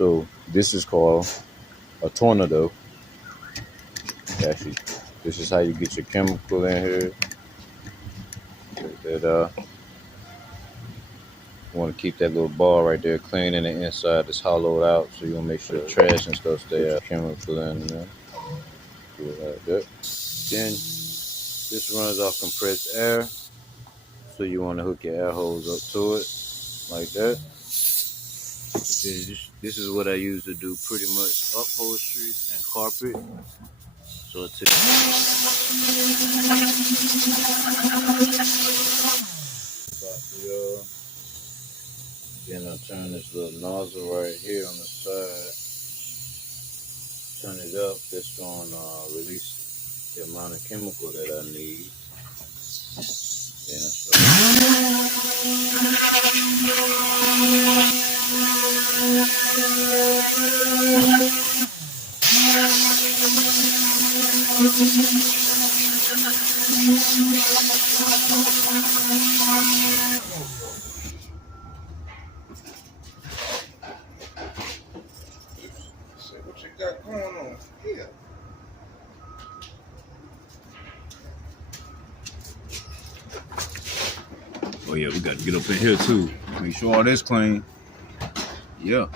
So this is called a TOR-Nay-Do. Actually, this is how you get your chemical in here. You want to keep that little ball right there clean, and the inside is hollowed out, so you want to make sure the trash and stuff stay out. Chemical in there. Do it like that. Then this runs off compressed air, so you want to hook your air hose up to it like that. This is what I use to do pretty much upholstery and carpet. So then I turn this little nozzle right here on the side. Turn it up. That's going to release the amount of chemical that I need. Then I start. What you got going on here? Oh yeah, we got to get up in here too. Make sure all this clean. Yeah.